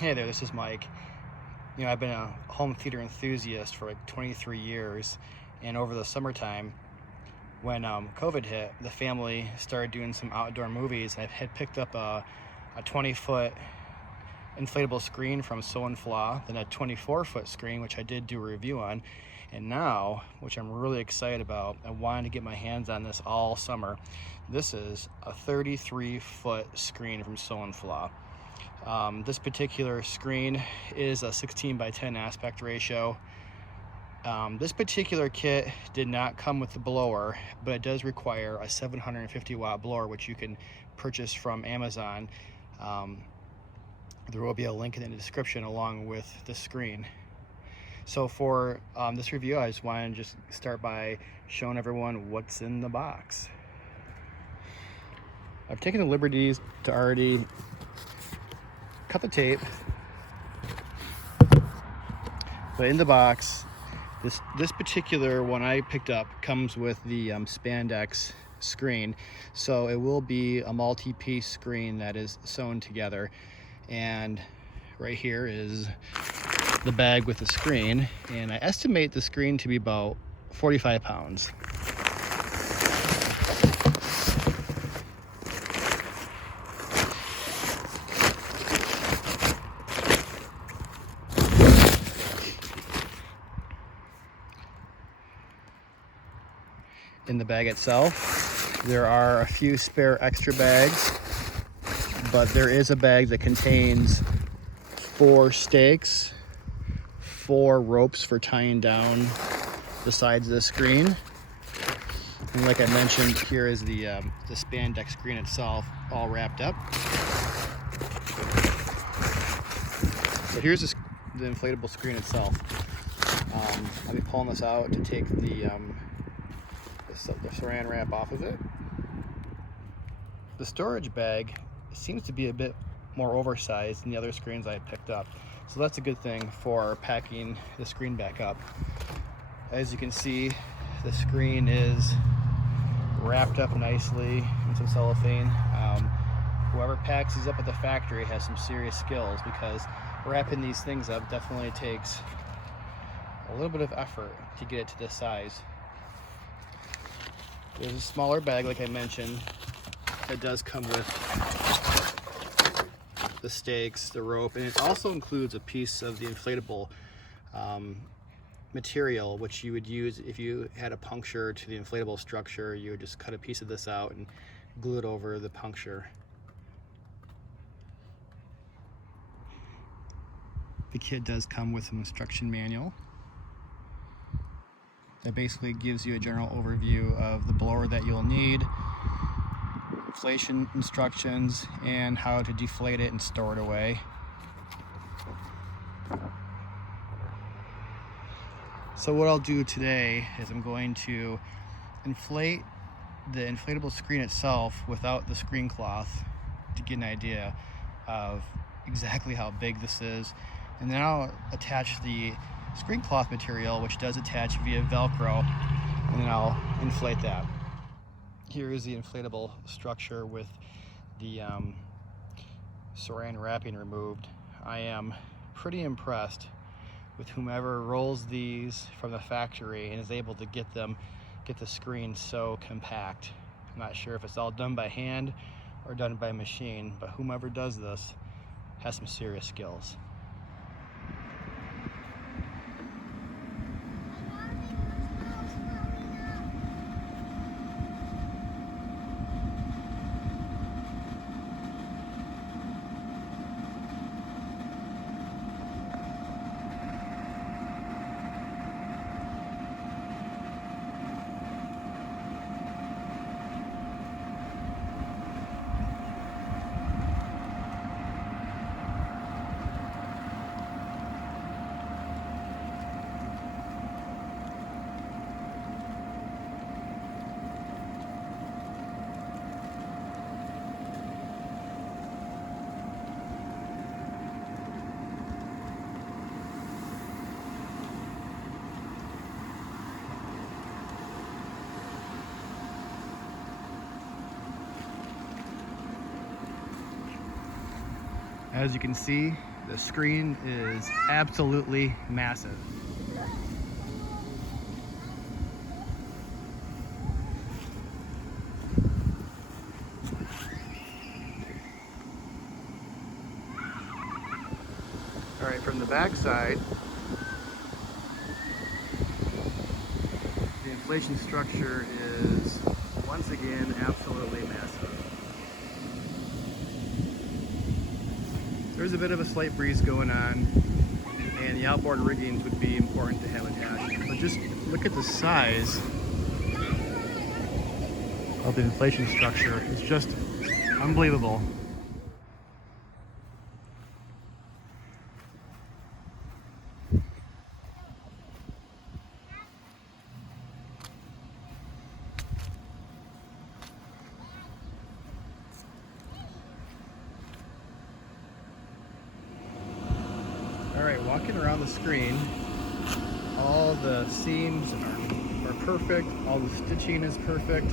Hey there, this is Mike. I've been a home theater enthusiast for like 23 years, and over the summertime, when COVID hit, the family started doing some outdoor movies, and I had picked up a 20-foot inflatable screen from Sewinfla, then a 24-foot screen, which I did do a review on, and now, which I'm really excited about, I wanted to get my hands on this all summer. This is a 33-foot screen from Sewinfla. This particular screen is a 16:10 aspect ratio. This particular kit did not come with the blower, but it does require a 750 watt blower, which you can purchase from Amazon. There will be a link in the description along with the screen. So for this review, I just wanted to start by showing everyone what's in the box. I've taken the liberties to already cut the tape, but in the box, this particular one I picked up comes with the spandex screen, so it will be a multi-piece screen that is sewn together. And right here is the bag with the screen, and I estimate the screen to be about 45 pounds. In the bag itself, there are a few spare extra bags, but there is a bag that contains 4 stakes, 4 ropes for tying down the sides of the screen, and like I mentioned, here is the spandex screen itself all wrapped up. So here's the inflatable screen itself. I'll be pulling this out to take the saran wrap off of it. The storage bag seems to be a bit more oversized than the other screens I picked up, so that's a good thing for packing the screen back up. As you can see, the screen is wrapped up nicely in some cellophane. Whoever packs these up at the factory has some serious skills, because wrapping these things up definitely takes a little bit of effort to get it to this size. There's a smaller bag, like I mentioned, that does come with the stakes, the rope, and it also includes a piece of the inflatable material, which you would use if you had a puncture to the inflatable structure. You would just cut a piece of this out and glue it over the puncture. The kit does come with an instruction manual that basically gives you a general overview of the blower that you'll need, inflation instructions, and how to deflate it and store it away. So what I'll do today is I'm going to inflate the inflatable screen itself without the screen cloth to get an idea of exactly how big this is, and then I'll attach the screen cloth material, which does attach via Velcro, and then I'll inflate that. Here is the inflatable structure with the saran wrapping removed. I am pretty impressed with whomever rolls these from the factory and is able to get the screen so compact. I'm not sure if it's all done by hand or done by machine, but whomever does this has some serious skills. As you can see, The screen is absolutely massive. All right, from the back side, the inflation structure is once again absolutely massive. There's a bit of a slight breeze going on, and the outboard riggings would be important to have attached. But just look at the size of the inflation structure. It's just unbelievable. All right, walking around the screen, all the seams are perfect, all the stitching is perfect.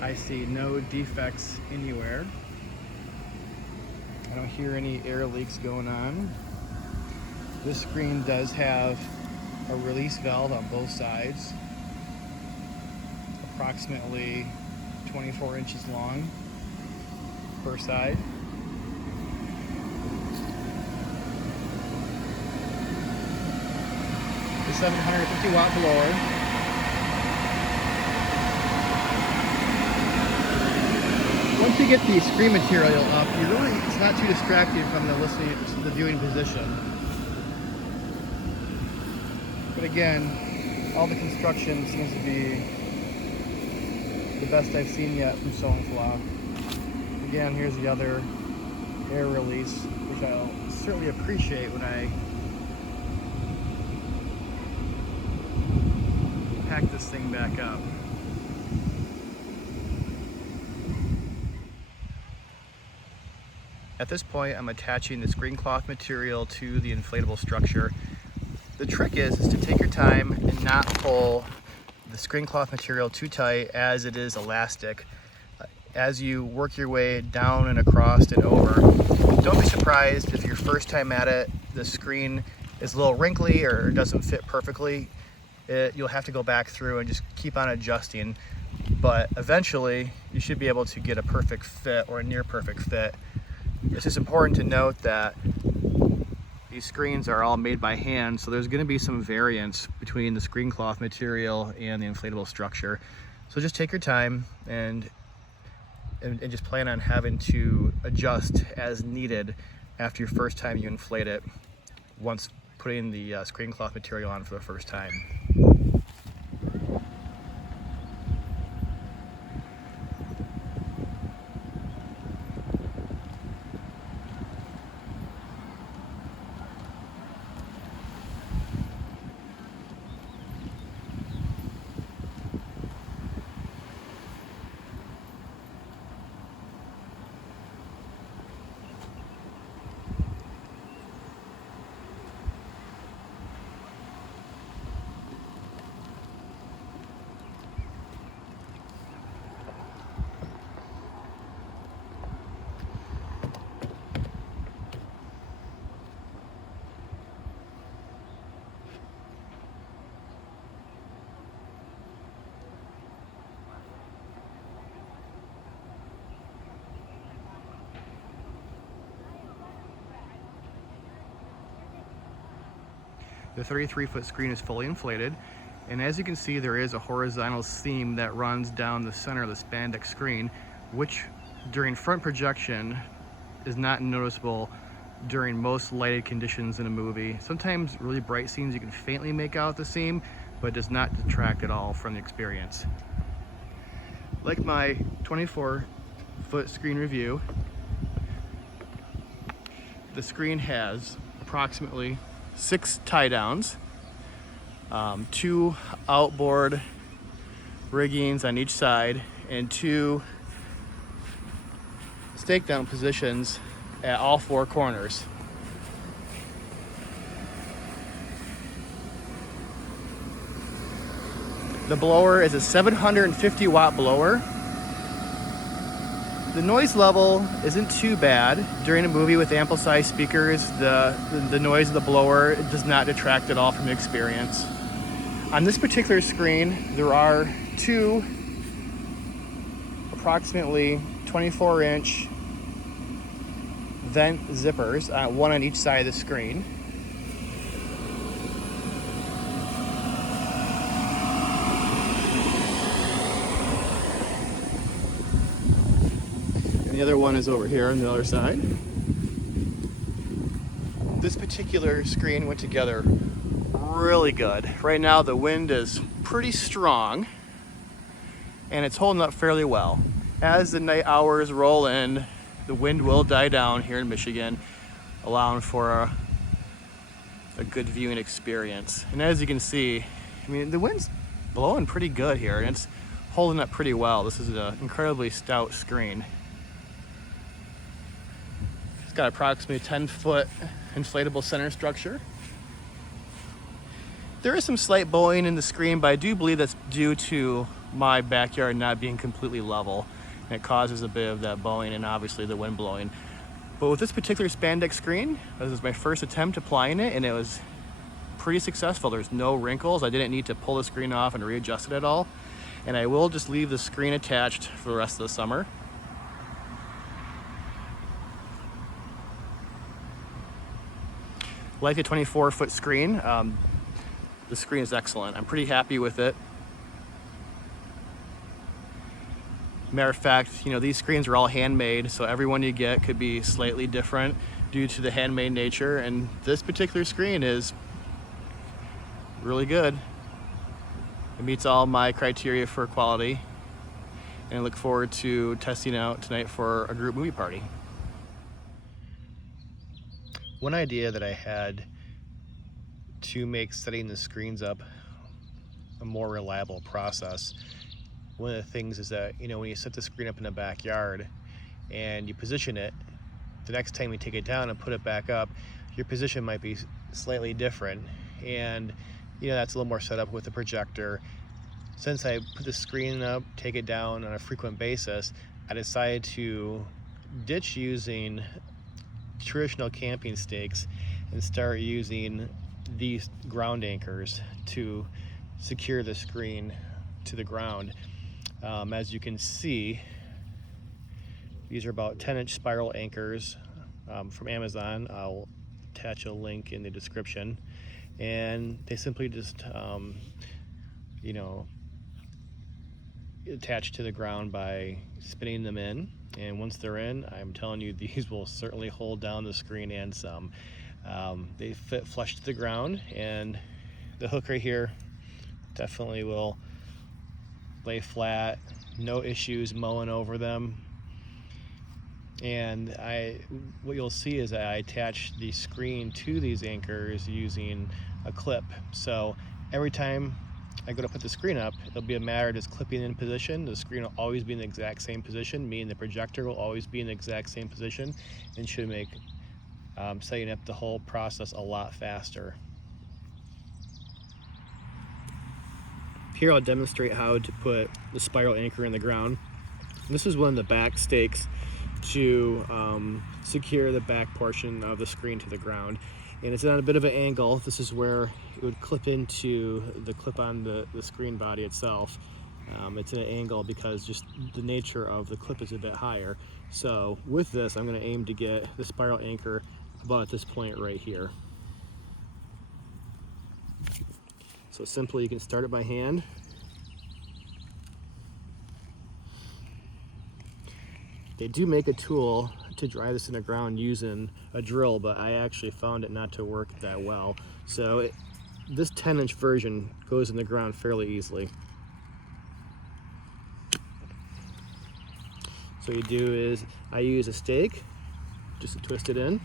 I see no defects anywhere. I don't hear any air leaks going on. This screen does have a release valve on both sides, approximately 24 inches long per side. The 750 watt blower. Once you get the screen material up, it's not too distracting from the viewing position. But again, all the construction seems to be the best I've seen yet from Sewinfla. Again, here's the other air release, which I'll certainly appreciate when I pack this thing back up. At this point, I'm attaching the screen cloth material to the inflatable structure. The trick is to take your time and not pull the screen cloth material too tight, as it is elastic. As you work your way down and across and over, don't be surprised if your first time at it, the screen is a little wrinkly or doesn't fit perfectly. You'll have to go back through and just keep on adjusting, but eventually you should be able to get a perfect fit or a near perfect fit. It's just important to note that these screens are all made by hand, so there's going to be some variance between the screen cloth material and the inflatable structure. So just take your time and just plan on having to adjust as needed after your first time you inflate it, once putting the screen cloth material on for the first time. The 33-foot screen is fully inflated, and as you can see, there is a horizontal seam that runs down the center of the spandex screen, which during front projection is not noticeable during most lighted conditions in a movie. Sometimes really bright scenes you can faintly make out the seam, but it does not detract at all from the experience. Like my 24-foot screen review, the screen has approximately 6 tie downs, 2 outboard riggings on each side, and 2 stake down positions at all 4 corners. The blower is a 750 watt blower. The noise level isn't too bad. During a movie with ample size speakers, the noise of the blower does not detract at all from the experience. On this particular screen, there are two approximately 24-inch vent zippers, one on each side of the screen. The other one is over here on the other side. This particular screen went together really good. Right now the wind is pretty strong and it's holding up fairly well. As the night hours roll in, the wind will die down here in Michigan, allowing for a good viewing experience. And as you can see, I mean, the wind's blowing pretty good here and it's holding up pretty well. This is an incredibly stout screen. Got approximately 10-foot inflatable center structure. There is some slight bowing in the screen, but I do believe that's due to my backyard not being completely level, and it causes a bit of that bowing and obviously the wind blowing. But with this particular spandex screen, this was my first attempt applying it and it was pretty successful. There's no wrinkles. I didn't need to pull the screen off and readjust it at all. And I will just leave the screen attached for the rest of the summer. Like a 24-foot screen, the screen is excellent. I'm pretty happy with it. Matter of fact, you know, these screens are all handmade, so every one you get could be slightly different due to the handmade nature, and this particular screen is really good. It meets all my criteria for quality, and I look forward to testing out tonight for a group movie party. One idea that I had to make setting the screens up a more reliable process, one of the things is that, you know, when you set the screen up in the backyard and you position it, the next time you take it down and put it back up, your position might be slightly different. And, you know, that's a little more set up with the projector. Since I put the screen up, take it down on a frequent basis, I decided to ditch using traditional camping stakes and start using these ground anchors to secure the screen to the ground. As you can see, these are about 10-inch spiral anchors from Amazon. I'll attach a link in the description, and they simply just you know, attach to the ground by spinning them in. And once they're in, I'm telling you, these will certainly hold down the screen and some. They fit flush to the ground, and the hook right here definitely will lay flat, no issues mowing over them. And what you'll see is I attach the screen to these anchors using a clip. So every time I go to put the screen up, it'll be a matter of just clipping in position. The screen will always be in the exact same position, meaning the projector will always be in the exact same position, and should make setting up the whole process a lot faster. Here I'll demonstrate how to put the spiral anchor in the ground. This is one of the back stakes to secure the back portion of the screen to the ground. And it's on a bit of an angle. This is where it would clip into the clip on the screen body itself. It's at an angle because just the nature of the clip is a bit higher. So with this, I'm going to aim to get the spiral anchor about at this point right here. So simply you can start it by hand. They do make a tool to drive this in the ground using a drill, but I actually found it not to work that well. So this 10-inch version goes in the ground fairly easily. So what you do is I use a stake just to twist it in.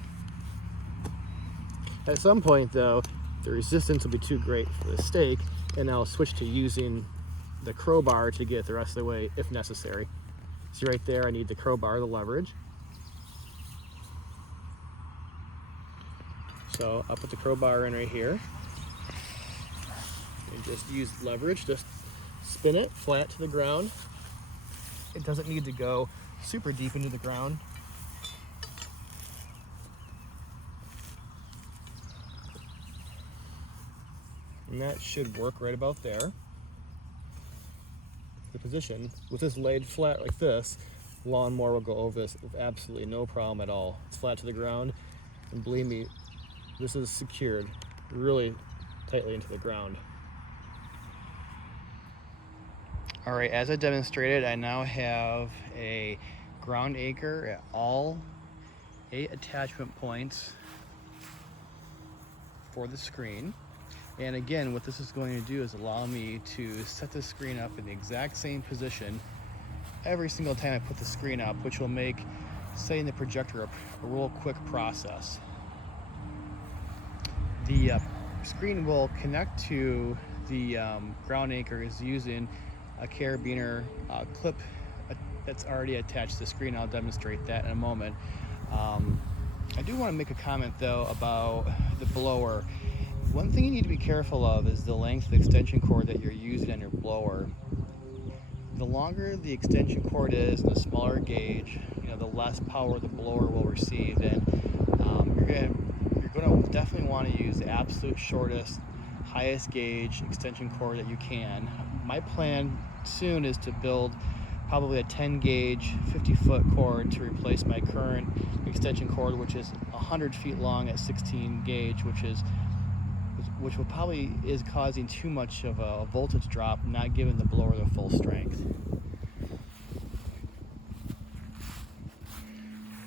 At some point though, the resistance will be too great for the stake, and I'll switch to using the crowbar to get the rest of the way if necessary. See right there, I need the crowbar, the leverage. So I'll put the crowbar in right here and just use leverage, just spin it flat to the ground. It doesn't need to go super deep into the ground. And that should work right about there. The position, with this laid flat like this, lawnmower will go over this with absolutely no problem at all. It's flat to the ground, and believe me, this is secured really tightly into the ground. All right, as I demonstrated, I now have a ground anchor at all 8 attachment points for the screen. And again, what this is going to do is allow me to set the screen up in the exact same position every single time I put the screen up, which will make setting the projector up a real quick process. The screen will connect to the ground anchors using a carabiner clip that's already attached to the screen. I'll demonstrate that in a moment. I do want to make a comment though about the blower. One thing you need to be careful of is the length of the extension cord that you're using on your blower. The longer the extension cord is and the smaller gauge, the less power the blower will receive. And you're going to definitely want to use the absolute shortest, highest gauge extension cord that you can. My plan soon is to build probably a 10 gauge 50-foot cord to replace my current extension cord, which is 100 feet long at 16 gauge, which will probably is causing too much of a voltage drop, not giving the blower the full strength.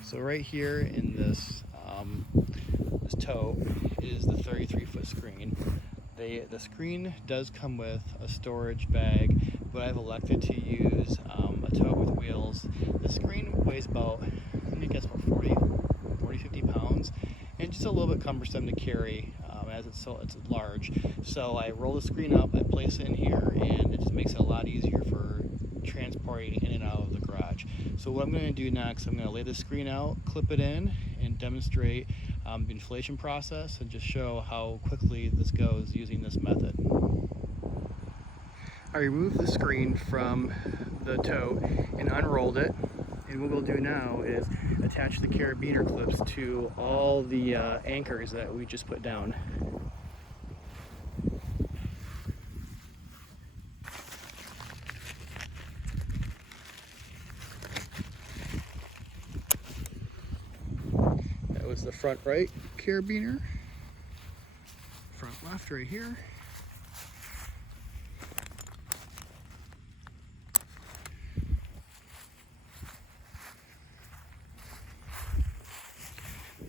So right here in this toe is the 33-foot screen. The screen does come with a storage bag, but I've elected to use a tote with wheels. The screen weighs about, I guess about 50 pounds, and just a little bit cumbersome to carry as it's large. So I roll the screen up, I place it in here, and it just makes it a lot easier for transporting in and out of the garage. So what I'm going to do next, I'm going to lay the screen out, clip it in, and demonstrate the inflation process and just show how quickly this goes using this method. I removed the screen from the toe and unrolled it, and what we'll do now is attach the carabiner clips to all the anchors that we just put down. That was the front right carabiner, front left right here.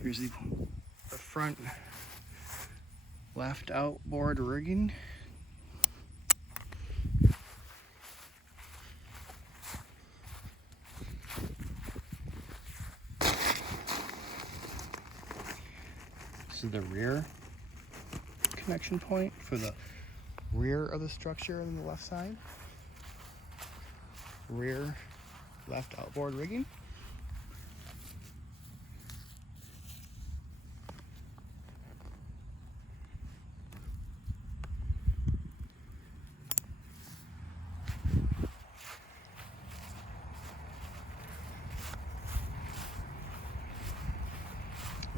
Here's the front left outboard rigging. This is the rear connection point for the rear of the structure on the left side. Rear left outboard rigging.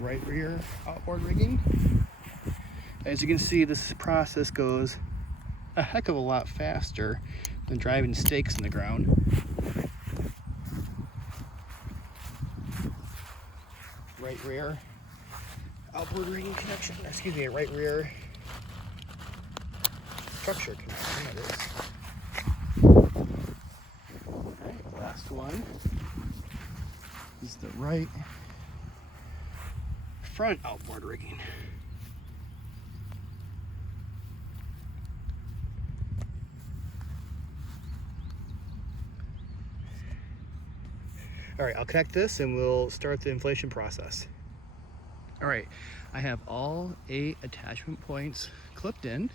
Right rear outboard rigging. As you can see, this process goes a heck of a lot faster than driving stakes in the ground. Right rear outboard rigging connection, right rear structure connection, it is. Alright, last one is the right front outboard rigging. All right, I'll connect this and we'll start the inflation process. All right, I have all 8 attachment points clipped in.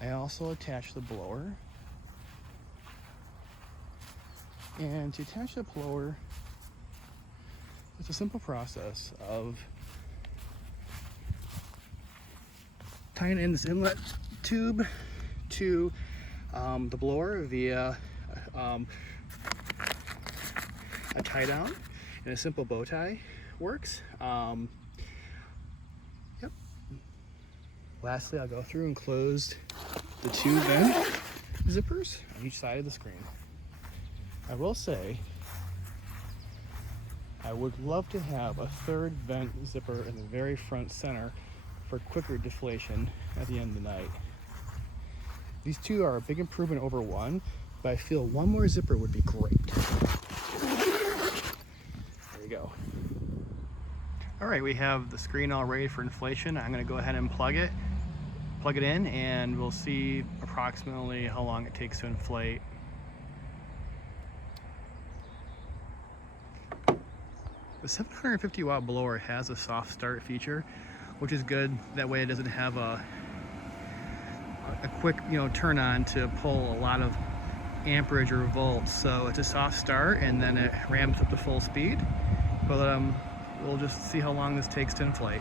I also attach the blower. And to attach the blower, it's a simple process of tying in this inlet tube to the blower via a tie down, and a simple bow tie works. Yep. Lastly, I'll go through and close the 2 vent zippers on each side of the screen. I will say, I would love to have a 3rd vent zipper in the very front center for quicker deflation at the end of the night. These 2 are a big improvement over 1, but I feel 1 more zipper would be great. There we go. All right, we have the screen all ready for inflation. I'm gonna go ahead and plug it in, and we'll see approximately how long it takes to inflate. The 750 watt blower has a soft start feature, which is good. That way it doesn't have a quick, turn on to pull a lot of amperage or volts. So it's a soft start, and then it ramps up to full speed. But we'll just see how long this takes to inflate.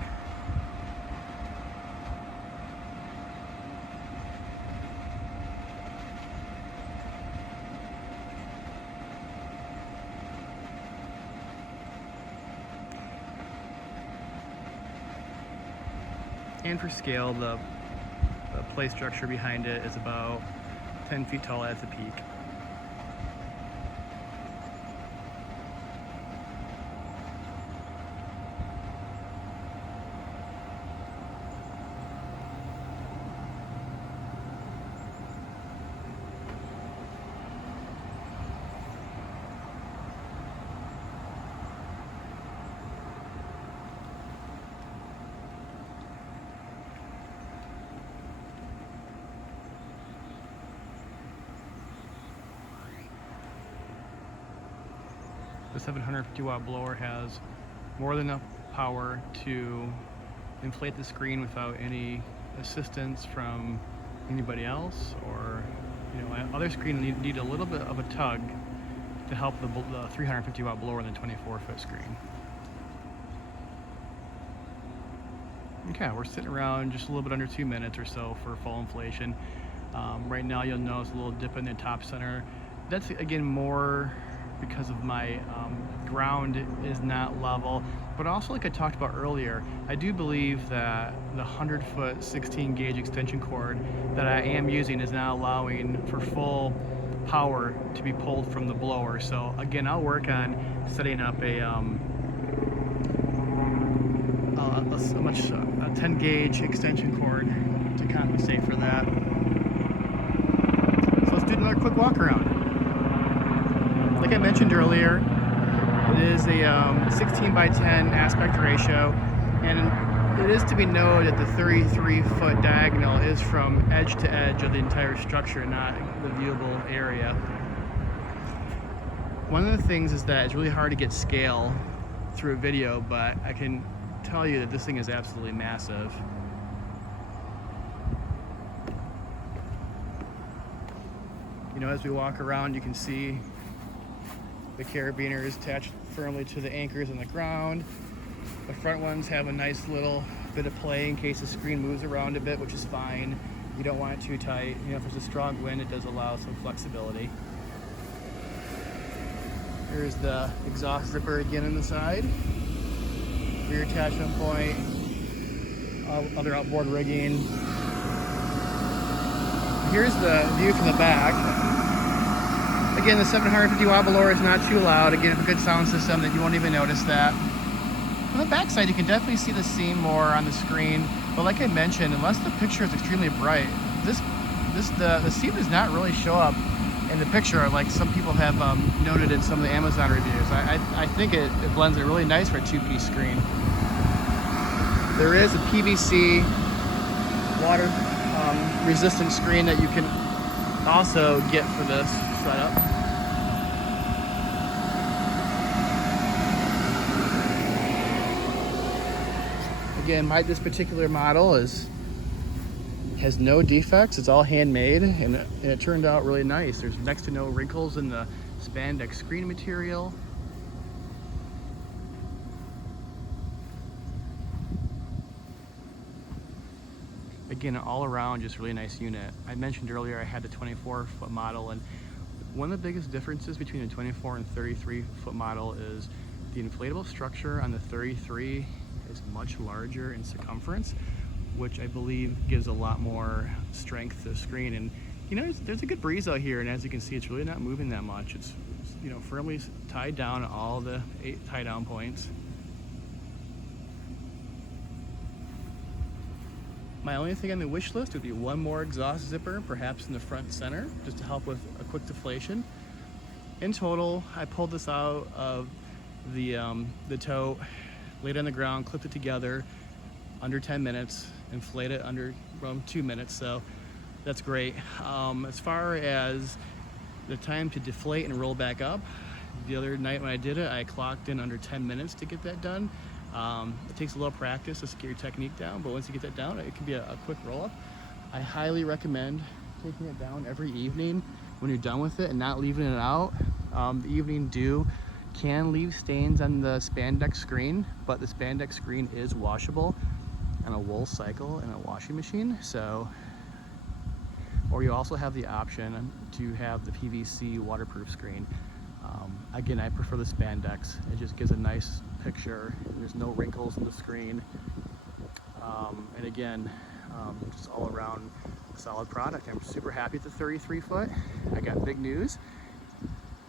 And for scale, the plate structure behind it is about 10 feet tall at the peak. The 750 watt blower has more than enough power to inflate the screen without any assistance from anybody else, or other screens need a little bit of a tug to help the 350 watt blower in the 24-foot screen. Okay, we're sitting around just a little bit under 2 minutes or so for full inflation. Right now you'll notice a little dip in the top center. That's again more because of my ground is not level, but also, like I talked about earlier, I do believe that the 100-foot 16 gauge extension cord that I am using is not allowing for full power to be pulled from the blower. So again, I'll work on setting up a 10 gauge extension cord to compensate for that. So let's do another quick walk around. Like I mentioned earlier, it is a 16 by 10 aspect ratio, and it is to be noted that the 33-foot diagonal is from edge to edge of the entire structure, not the viewable area. One of the things is that it's really hard to get scale through a video, but I can tell you that this thing is absolutely massive. As we walk around, you can see the carabiners attached firmly to the anchors on the ground. The front ones have a nice little bit of play in case the screen moves around a bit, which is fine. You don't want it too tight. If there's a strong wind, it does allow some flexibility. Here's the exhaust zipper again on the side. Rear attachment point, other outboard rigging. Here's the view from the back. Again, the 750 watt blower is not too loud. Again, a good sound system that you won't even notice that. On the back side, you can definitely see the seam more on the screen. But like I mentioned, unless the picture is extremely bright, the seam does not really show up in the picture like some people have noted in some of the Amazon reviews. I think it blends it really nice for a 2-piece screen. There is a PVC water resistant screen that you can also get for this setup. Again, this particular model has no defects. It's all handmade, and it turned out really nice. There's next to no wrinkles in the spandex screen material. Again, all around, just really nice unit. I mentioned earlier I had the 24-foot model, and One of the biggest differences between the 24 and 33 foot model is the inflatable structure on the 33 is much larger in circumference, which I believe gives a lot more strength to the screen. And you know, there's a good breeze out here, and as you can see, it's really not moving that much. It's you know, firmly tied down at all the 8 tie down points. My only thing on the wish list would be one more exhaust zipper, perhaps in the front center, just to help with a quick deflation. In total, I pulled this out of the tote, laid it on the ground, clipped it together under 10 minutes, inflate it under around 2 minutes, so that's great. As far as the time to deflate and roll back up, the other night when I did it, I clocked in under 10 minutes to get that done. It takes a little practice to get your technique down, but once you get that down, it can be a quick roll up. I highly recommend taking it down every evening when you're done with it and not leaving it out. The evening dew can leave stains on the spandex screen, but the spandex screen is washable on a wool cycle in a washing machine. So, or you also have the option to have the PVC waterproof screen. Again, I prefer the spandex. It just gives a nice picture. There's no wrinkles in the screen. And again, just all around solid product. I'm super happy with the 33 foot. I got big news.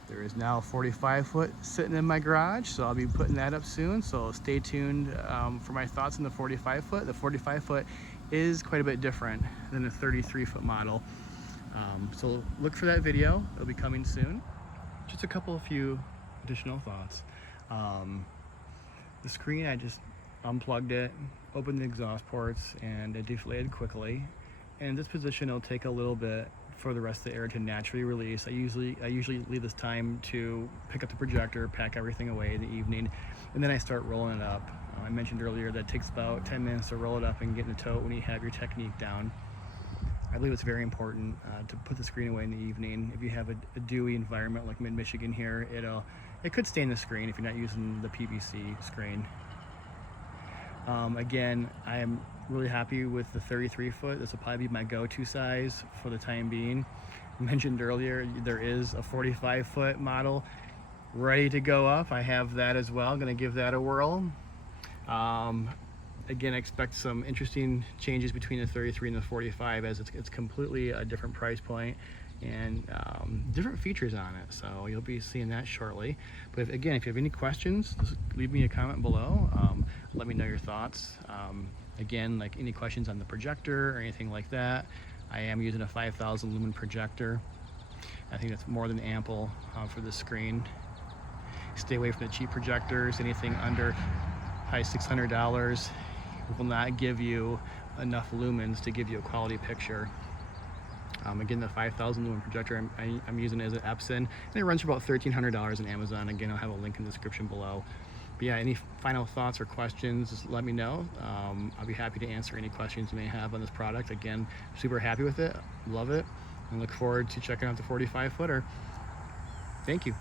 There is now a 45 foot sitting in my garage, so I'll be putting that up soon. So stay tuned for my thoughts on the 45 foot. The 45 foot is quite a bit different than the 33 foot model. So look for that video. It'll be coming soon. Just a few additional thoughts. The screen, I just unplugged it, opened the exhaust ports, and it deflated quickly. And in this position, it'll take a little bit for the rest of the air to naturally release. I usually leave this time to pick up the projector, pack everything away in the evening, and then I start rolling it up. I mentioned earlier that it takes about 10 minutes to roll it up and get in the tote when you have your technique down. I believe it's very important to put the screen away in the evening. If you have a dewy environment like mid-Michigan here, it could stain the screen if you're not using the PVC screen. Again, I am really happy with the 33 foot. This will probably be my go-to size for the time being. I mentioned earlier, there is a 45 foot model ready to go up. I have that as well. I'm gonna give that a whirl. Again, I expect some interesting changes between the 33 and the 45 as it's completely a different price point and different features on it. So you'll be seeing that shortly. But if you have any questions, just leave me a comment below. Let me know your thoughts. Again, like any questions on the projector or anything like that, I am using a 5,000 lumen projector. I think that's more than ample for the screen. Stay away from the cheap projectors. Anything under high $600 will not give you enough lumens to give you a quality picture. Again, the 5,000 lumen projector I'm using is an Epson, and it runs for about $1,300 on Amazon. Again, I'll have a link in the description below. But yeah, any final thoughts or questions, just let me know. I'll be happy to answer any questions you may have on this product. Again, super happy with it, love it, and look forward to checking out the 45 footer. Thank you.